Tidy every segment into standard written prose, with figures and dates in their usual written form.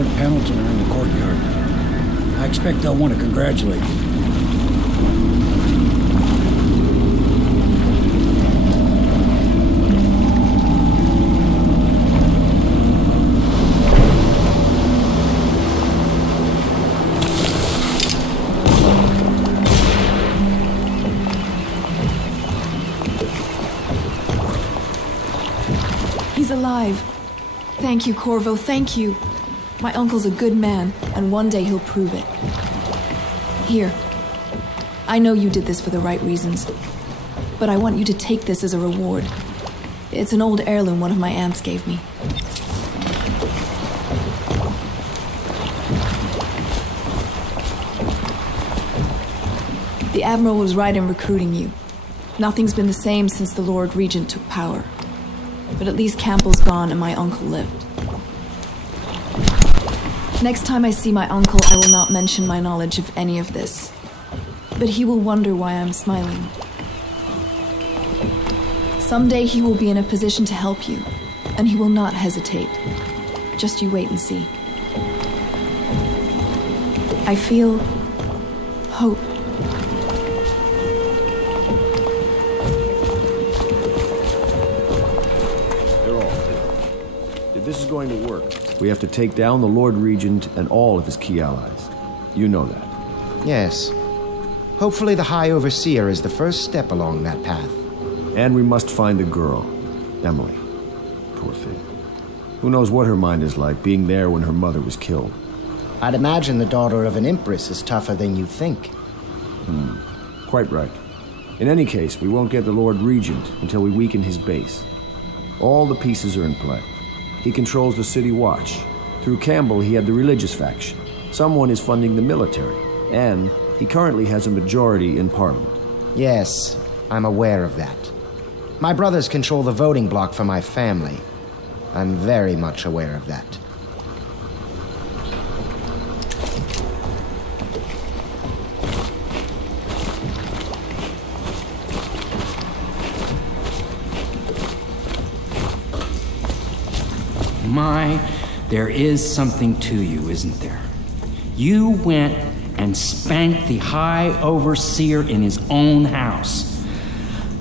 Lord Pendleton are in the courtyard. I expect they'll want to congratulate you. He's alive. Thank you, Corvo, thank you. My uncle's a good man, and one day he'll prove it. Here. I know you did this for the right reasons, but I want you to take this as a reward. It's an old heirloom one of my aunts gave me. The Admiral was right in recruiting you. Nothing's been the same since the Lord Regent took power. But at least Campbell's gone and my uncle lived. Next time I see my uncle, I will not mention my knowledge of any of this. But he will wonder why I'm smiling. Someday he will be in a position to help you, and he will not hesitate. Just you wait and see. I feel hope. If this is going to work, we have to take down the Lord Regent and all of his key allies. You know that. Yes. Hopefully the High Overseer is the first step along that path. And we must find the girl, Emily. Poor thing. Who knows what her mind is like, being there when her mother was killed. I'd imagine the daughter of an empress is tougher than you think. Quite right. In any case, we won't get the Lord Regent until we weaken his base. All the pieces are in play. He controls the City Watch. Through Campbell, he had the religious faction. Someone is funding the military. And he currently has a majority in Parliament. Yes, I'm aware of that. My brothers control the voting bloc for my family. I'm very much aware of that. My, there is something to you, isn't there? You went and spanked the High Overseer in his own house.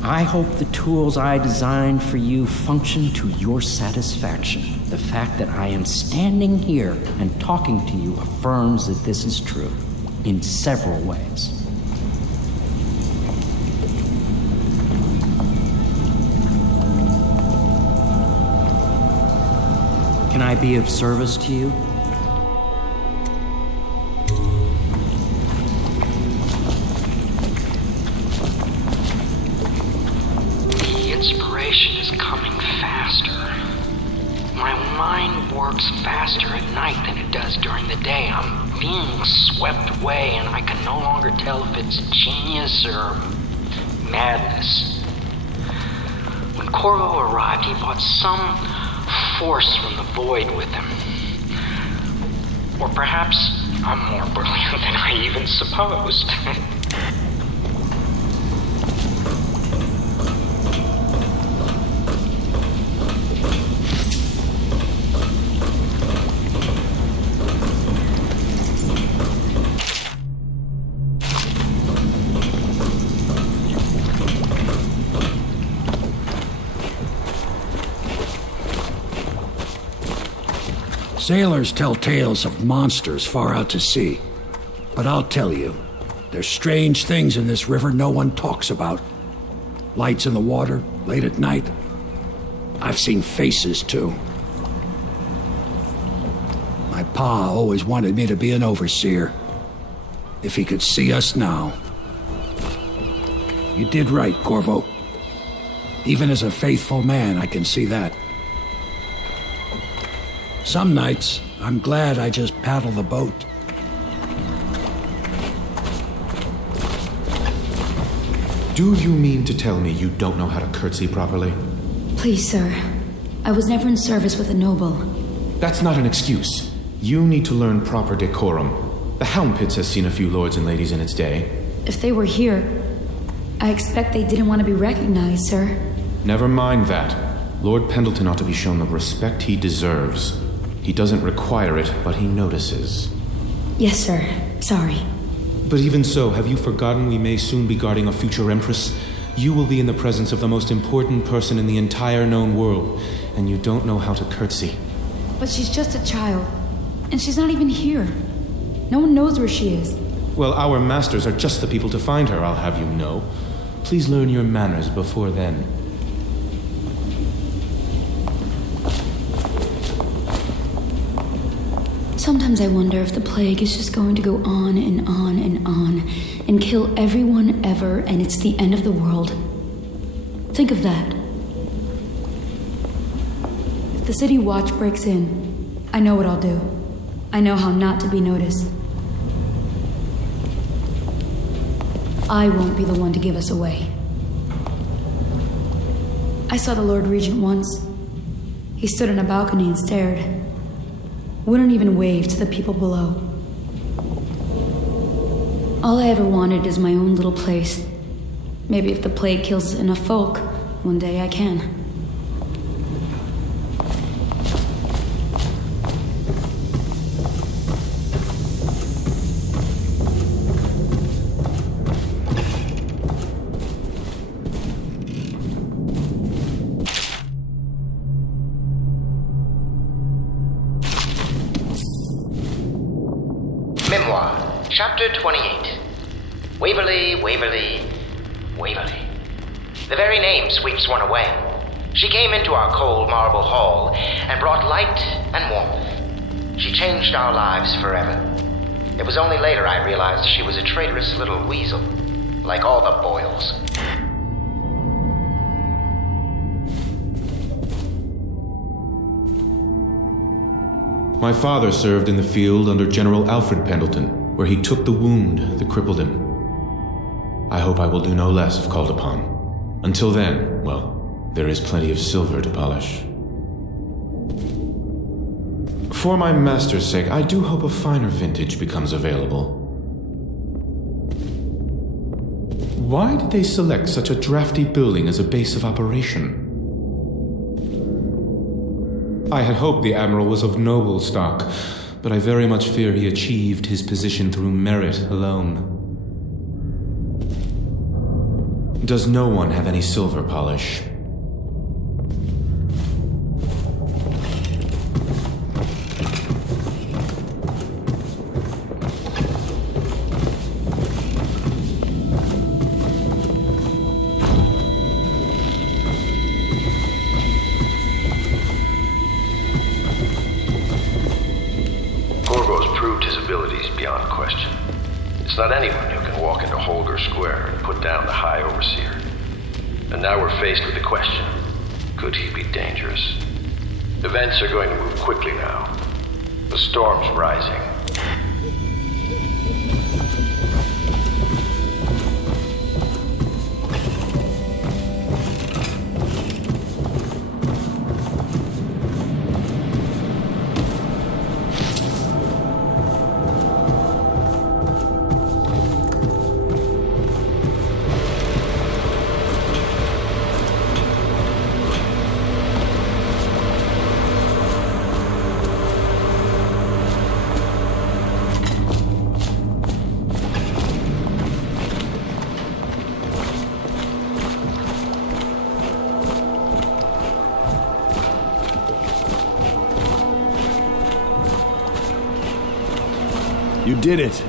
I hope the tools I designed for you function to your satisfaction. The fact that I am standing here and talking to you affirms that this is true, in several ways. Can I be of service to you? The inspiration is coming faster. My mind works faster at night than it does during the day. I'm being swept away, and I can no longer tell if it's genius or madness. When Corvo arrived, he brought some force from the void with him. Or perhaps I'm more brilliant than I even supposed. Sailors tell tales of monsters far out to sea. But I'll tell you, there's strange things in this river no one talks about. Lights in the water, late at night. I've seen faces, too. My pa always wanted me to be an overseer. If he could see us now. You did right, Corvo. Even as a faithful man, I can see that. Some nights, I'm glad I just paddle the boat. Do you mean to tell me you don't know how to curtsy properly? Please, sir. I was never in service with a noble. That's not an excuse. You need to learn proper decorum. The Hound Pits has seen a few lords and ladies in its day. If they were here, I expect they didn't want to be recognized, sir. Never mind that. Lord Pendleton ought to be shown the respect he deserves. He doesn't require it, but he notices. Yes, sir. Sorry. But even so, have you forgotten we may soon be guarding a future Empress? You will be in the presence of the most important person in the entire known world, and you don't know how to curtsy. But she's just a child. And she's not even here. No one knows where she is. Well, our masters are just the people to find her, I'll have you know. Please learn your manners before then. Sometimes I wonder if the plague is just going to go on and on and on and kill everyone ever, and it's the end of the world. Think of that. If the city watch breaks in, I know what I'll do. I know how not to be noticed. I won't be the one to give us away. I saw the Lord Regent once. He stood on a balcony and stared. Wouldn't even wave to the people below. All I ever wanted is my own little place. Maybe if the plague kills enough folk, one day I can. Memoir, Chapter 28. Waverly, Waverly, Waverly. The very name sweeps one away. She came into our cold marble hall and brought light and warmth. She changed our lives forever. It was only later I realized she was a traitorous little weasel, like all the Boyles. My father served in the field under General Alfred Pendleton, where he took the wound that crippled him. I hope I will do no less if called upon. Until then, well, there is plenty of silver to polish. For my master's sake, I do hope a finer vintage becomes available. Why did they select such a drafty building as a base of operation? I had hoped the Admiral was of noble stock, but I very much fear he achieved his position through merit alone. Does no one have any silver polish? Not anyone who can walk into Holger Square and put down the High Overseer. And now we're faced with the question, could he be dangerous? Events are going to move quickly now. The storm's rising. You did it!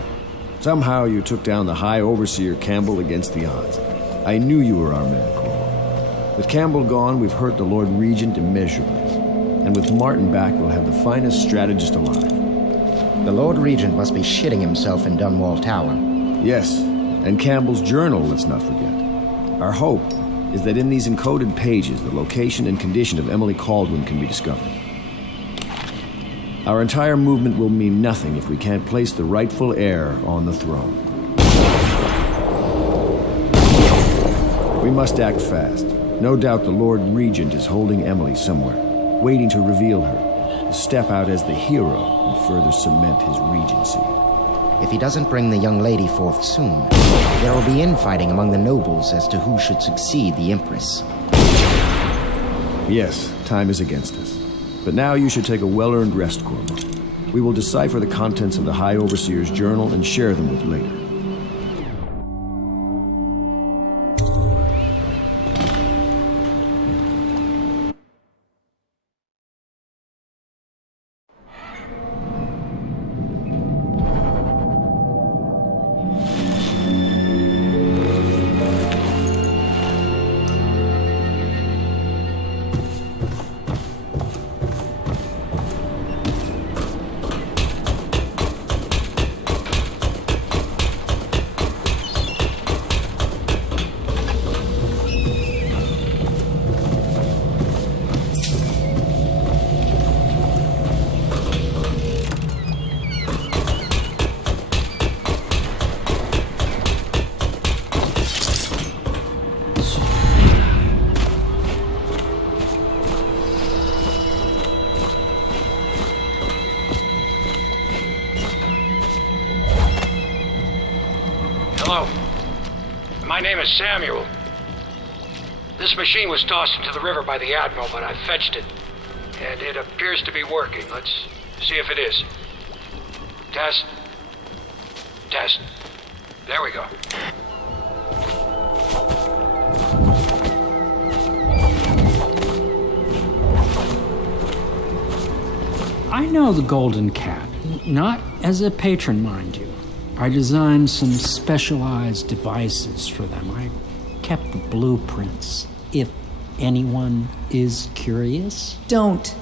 Somehow you took down the High Overseer Campbell against the odds. I knew you were our man, Corvo. With Campbell gone, we've hurt the Lord Regent immeasurably. And with Martin back, we'll have the finest strategist alive. The Lord Regent must be shitting himself in Dunwall Tower. Yes, and Campbell's journal, let's not forget. Our hope is that in these encoded pages, the location and condition of Emily Kaldwin can be discovered. Our entire movement will mean nothing if we can't place the rightful heir on the throne. We must act fast. No doubt the Lord Regent is holding Emily somewhere, waiting to reveal her, to step out as the hero and further cement his regency. If he doesn't bring the young lady forth soon, there will be infighting among the nobles as to who should succeed the Empress. Yes, time is against us. But now you should take a well-earned rest, Corvo. We will decipher the contents of the High Overseer's journal and share them with you later. Hello. My name is Samuel. This machine was tossed into the river by the Admiral, but I fetched it. And it appears to be working. Let's see if it is. Test. Test. There we go. I know the Golden Cat. Not as a patron, mind you. I designed some specialized devices for them. I kept the blueprints, if anyone is curious. Don't.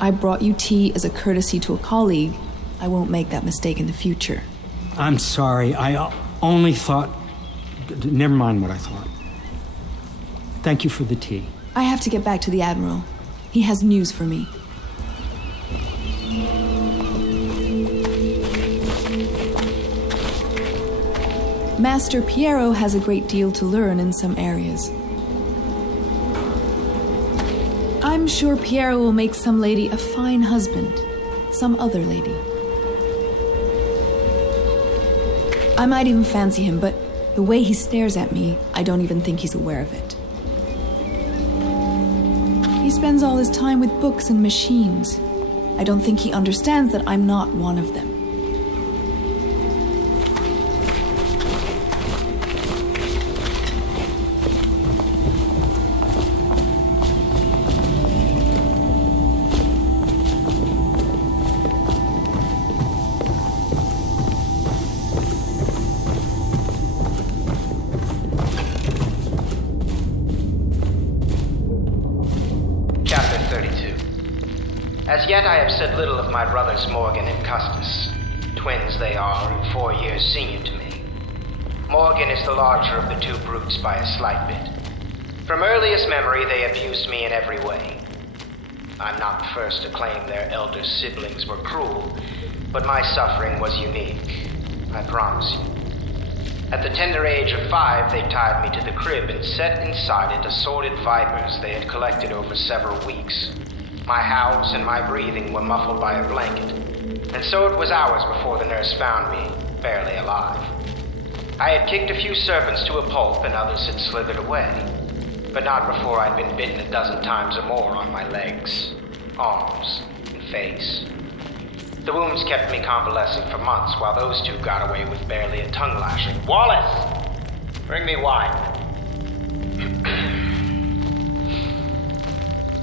I brought you tea as a courtesy to a colleague. I won't make that mistake in the future. I'm sorry, I only thought... Never mind what I thought. Thank you for the tea. I have to get back to the Admiral. He has news for me. Master Piero has a great deal to learn in some areas. I'm sure Piero will make some lady a fine husband. Some other lady. I might even fancy him, but the way he stares at me, I don't even think he's aware of it. He spends all his time with books and machines. I don't think he understands that I'm not one of them. As yet I have said little of my brothers Morgan and Custis. Twins they are, and 4 years senior to me. Morgan is the larger of the two brutes by a slight bit. From earliest memory they abused me in every way. I'm not the first to claim their elder siblings were cruel, but my suffering was unique, I promise you. At the tender age of 5, they tied me to the crib and set inside it assorted vipers they had collected over several weeks. My howls and my breathing were muffled by a blanket, and so it was hours before the nurse found me, barely alive. I had kicked a few serpents to a pulp and others had slithered away, but not before I'd been bitten a dozen times or more on my legs, arms, and face. The wounds kept me convalescing for months while those two got away with barely a tongue lashing. Wallace! Bring me wine.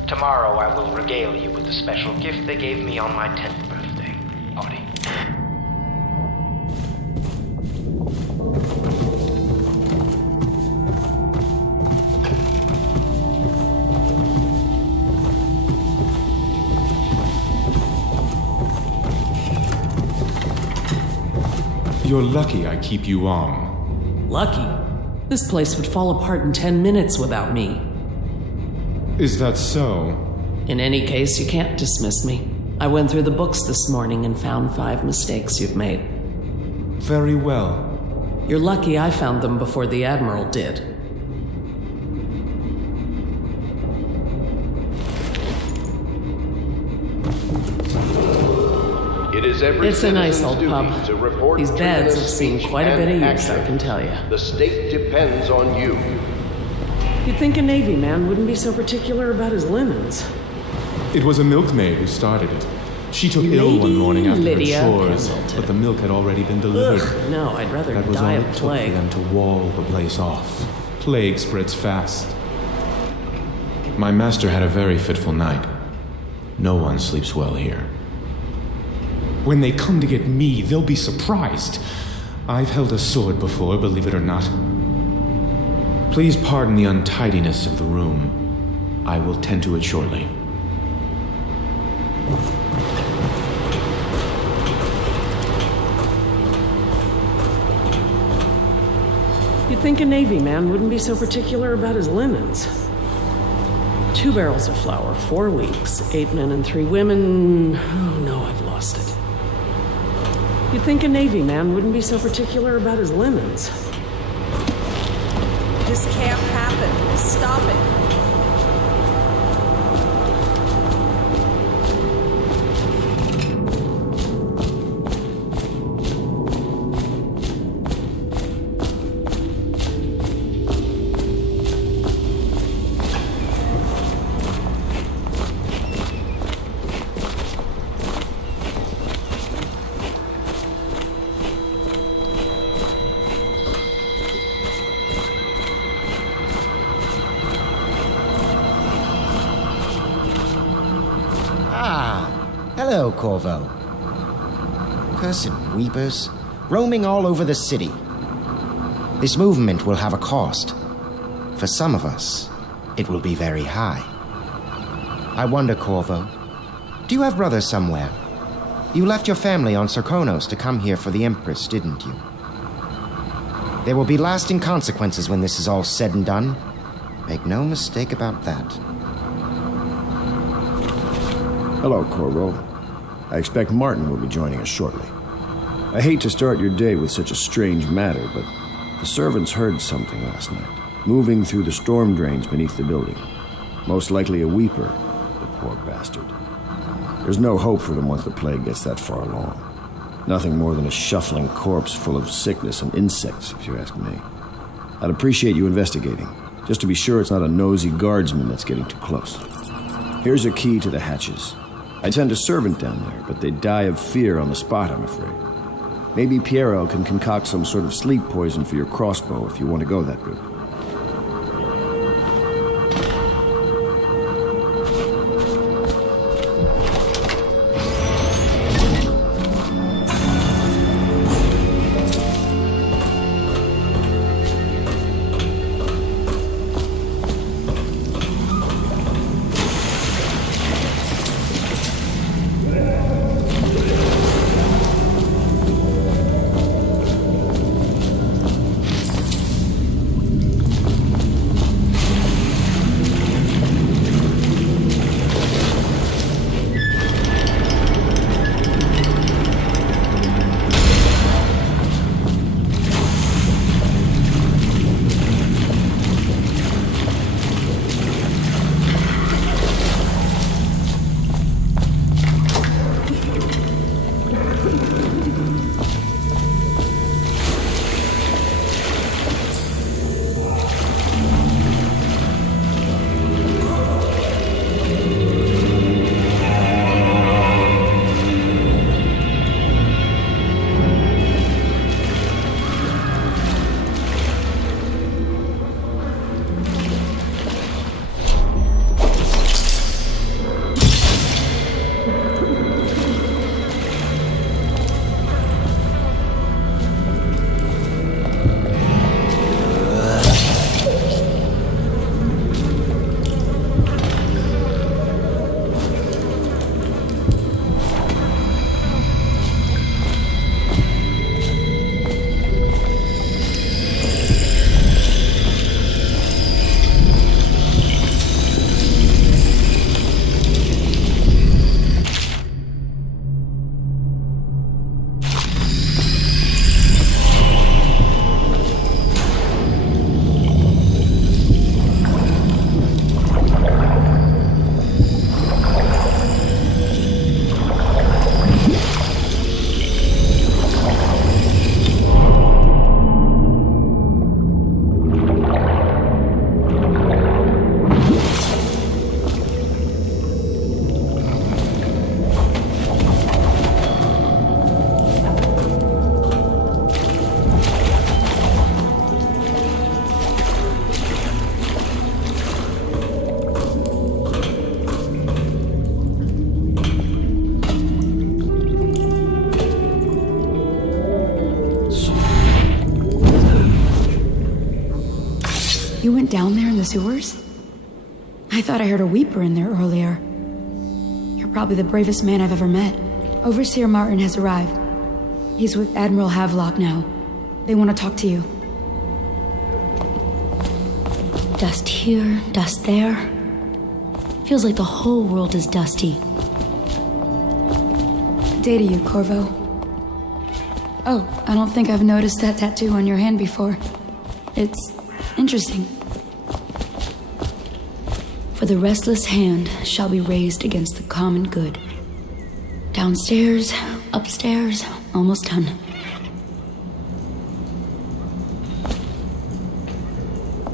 Tomorrow I will regale you with the special gift they gave me on my 10th birthday, Audie. You're lucky I keep you on. Lucky? This place would fall apart in 10 minutes without me. Is that so? In any case, you can't dismiss me. I went through the books this morning and found 5 mistakes you've made. Very well. You're lucky I found them before the Admiral did. It is every It's a nice old citizen's pub. duty to report These beds criminal have seen speech quite a bit of and use, I action. can tell you. The state depends on you. You'd think a Navy man wouldn't be so particular about his linens. It was a milkmaid who started it. She took ill one morning after Lydia her chores, Pendleton. but the milk had already been delivered. Ugh, no, I'd rather That was die all of it took for plague. them to wall the place off. Plague spreads fast. My master had a very fitful night. No one sleeps well here. When they come to get me, they'll be surprised. I've held a sword before, believe it or not. Please pardon the untidiness of the room. I will tend to it shortly. You'd think a Navy man wouldn't be so particular about his linens. 2 barrels of flour, 4 weeks, 8 men and 3 women. Oh no, I've lost it. You'd think a Navy man wouldn't be so particular about his linens. This can't happen. Stop it. Hello, Corvo. Cursed weepers, roaming all over the city. This movement will have a cost. For some of us, it will be very high. I wonder, Corvo, do you have brothers somewhere? You left your family on Sarkonos to come here for the Empress, didn't you? There will be lasting consequences when this is all said and done. Make no mistake about that. Hello, Corvo. I expect Martin will be joining us shortly. I hate to start your day with such a strange matter, but the servants heard something last night, moving through the storm drains beneath the building. Most likely a weeper, the poor bastard. There's no hope for them once the plague gets that far along. Nothing more than a shuffling corpse full of sickness and insects, if you ask me. I'd appreciate you investigating, just to be sure it's not a nosy guardsman that's getting too close. Here's a key to the hatches. I'd send a servant down there, but they'd die of fear on the spot, I'm afraid. Maybe Piero can concoct some sort of sleep poison for your crossbow if you want to go that route. went down there in the sewers? I thought I heard a weeper in there earlier. You're probably the bravest man I've ever met. Overseer Martin has arrived. He's with Admiral Havelock now. They want to talk to you. Dust here, dust there. Feels like the whole world is dusty. Day to you, Corvo. Oh, I don't think I've noticed that tattoo on your hand before. It's interesting. For the restless hand shall be raised against the common good. Downstairs, upstairs, almost done.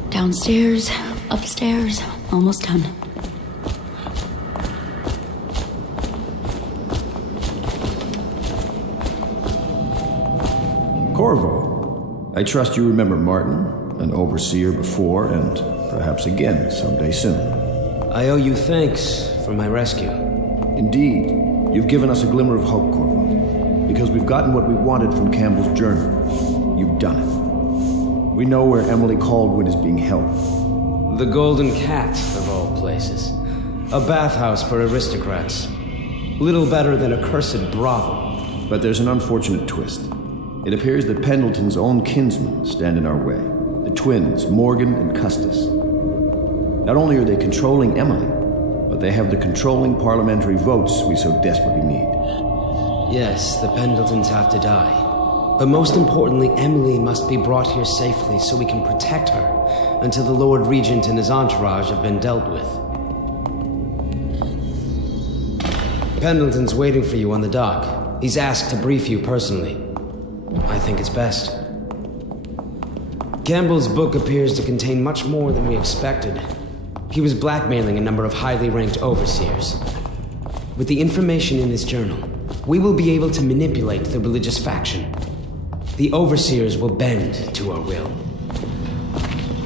Downstairs, upstairs, almost done. Corvo, I trust you remember Martin, an overseer before, and perhaps again someday soon. I owe you thanks for my rescue. Indeed, you've given us a glimmer of hope, Corvo, because we've gotten what we wanted from Campbell's journal. You've done it. We know where Emily Caldwin is being held. The Golden Cat, of all places. A bathhouse for aristocrats. Little better than a cursed brothel. But there's an unfortunate twist. It appears that Pendleton's own kinsmen stand in our way. The twins, Morgan and Custis. Not only are they controlling Emily, but they have the controlling parliamentary votes we so desperately need. Yes, the Pendletons have to die. But most importantly, Emily must be brought here safely so we can protect her until the Lord Regent and his entourage have been dealt with. Pendleton's waiting for you on the dock. He's asked to brief you personally. I think it's best. Campbell's book appears to contain much more than we expected. He was blackmailing a number of highly ranked overseers. With the information in his journal, we will be able to manipulate the religious faction. The overseers will bend to our will.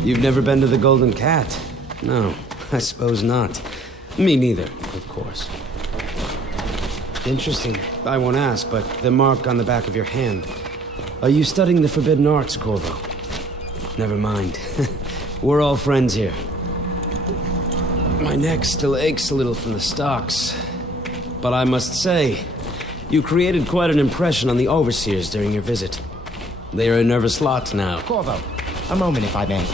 You've never been to the Golden Cat? No, I suppose not. Me neither, of course. Interesting. I won't ask, but the mark on the back of your hand. Are you studying the forbidden arts, Corvo? Never mind. We're all friends here. My neck still aches a little from the stocks. But I must say, you created quite an impression on the overseers during your visit. They are a nervous lot now. Corvo, a moment if I may.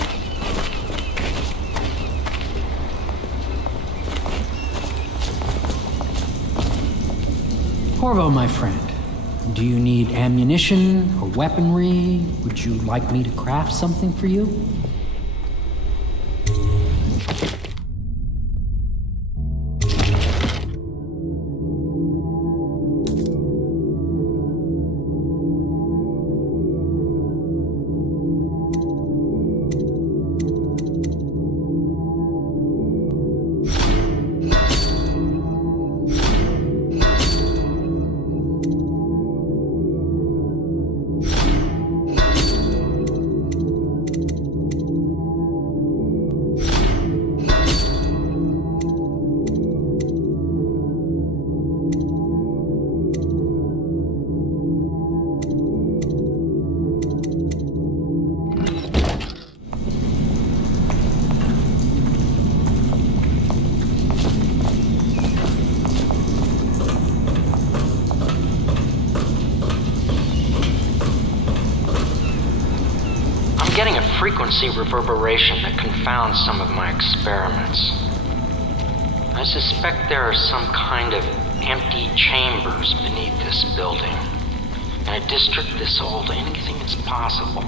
Corvo, my friend, do you need ammunition or weaponry? Would you like me to craft something for you? Getting a frequency reverberation that confounds some of my experiments. I suspect there are some kind of empty chambers beneath this building. In a district this old, anything is possible.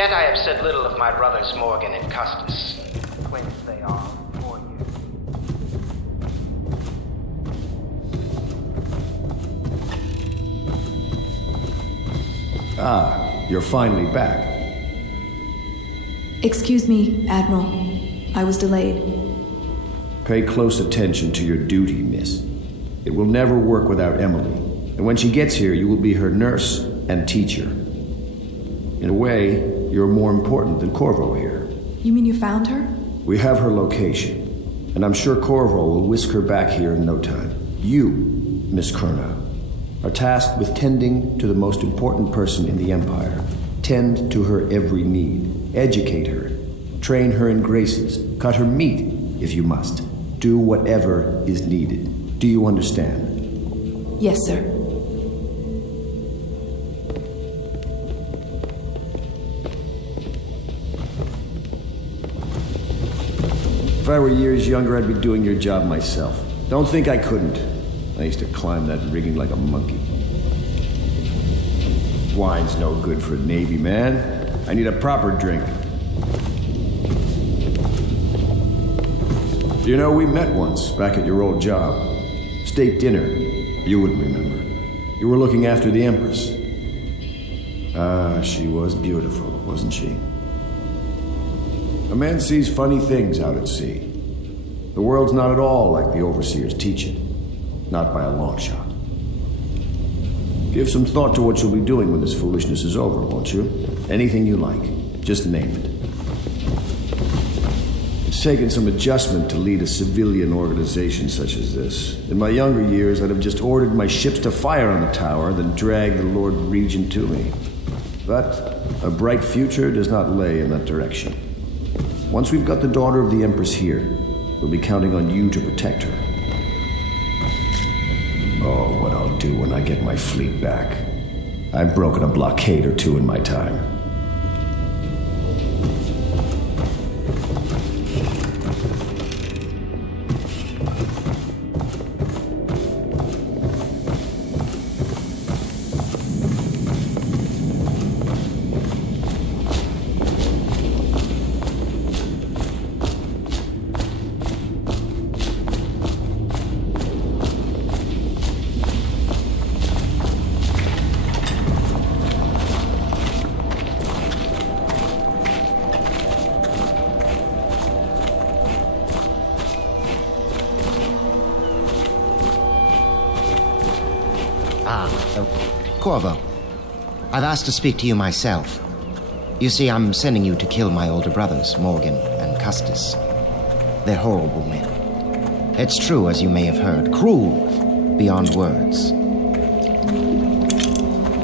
Yet I have said little of my brothers Morgan and Custis. Twins they are, 4 years. Ah, you're finally back. Excuse me, Admiral. I was delayed. Pay close attention to your duty, miss. It will never work without Emily, and when she gets here, you will be her nurse and teacher. In a way, you're more important than Corvo here. You mean you found her? We have her location, and I'm sure Corvo will whisk her back here in no time. You, Miss Kurna, are tasked with tending to the most important person in the Empire. Tend to her every need. Educate her. Train her in graces. Cut her meat, if you must. Do whatever is needed. Do you understand? Yes, sir. If I were years younger, I'd be doing your job myself. Don't think I couldn't. I used to climb that rigging like a monkey. Wine's no good for a Navy man. I need a proper drink. You know, we met once, back at your old job. State dinner. You wouldn't remember. You were looking after the Empress. Ah, she was beautiful, wasn't she? A man sees funny things out at sea. The world's not at all like the overseers teach it. Not by a long shot. Give some thought to what you'll be doing when this foolishness is over, won't you? Anything you like. Just name it. It's taken some adjustment to lead a civilian organization such as this. In my younger years, I'd have just ordered my ships to fire on the tower, then dragged the Lord Regent to me. But a bright future does not lay in that direction. Once we've got the daughter of the Empress here, we'll be counting on you to protect her. Oh, what I'll do when I get my fleet back. I've broken a blockade or two in my time. Corvo, I've asked to speak to you myself. You see, I'm sending you to kill my older brothers, Morgan and Custis. They're horrible men. It's true, as you may have heard, cruel beyond words.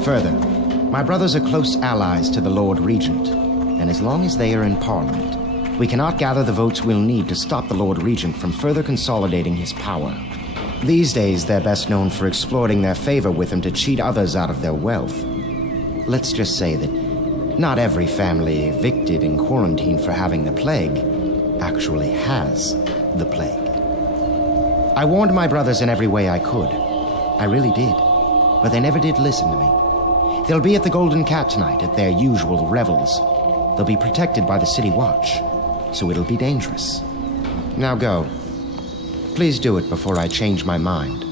Further, my brothers are close allies to the Lord Regent, and as long as they are in Parliament, we cannot gather the votes we'll need to stop the Lord Regent from further consolidating his power. These days, they're best known for exploiting their favor with him to cheat others out of their wealth. Let's just say that not every family evicted and quarantined for having the plague actually has the plague. I warned my brothers in every way I could. I really did. But they never did listen to me. They'll be at the Golden Cat tonight at their usual revels. They'll be protected by the City Watch, so it'll be dangerous. Now go. Please do it before I change my mind.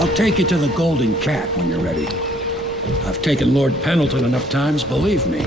I'll take you to the Golden Cat when you're ready. I've taken Lord Pendleton enough times, believe me.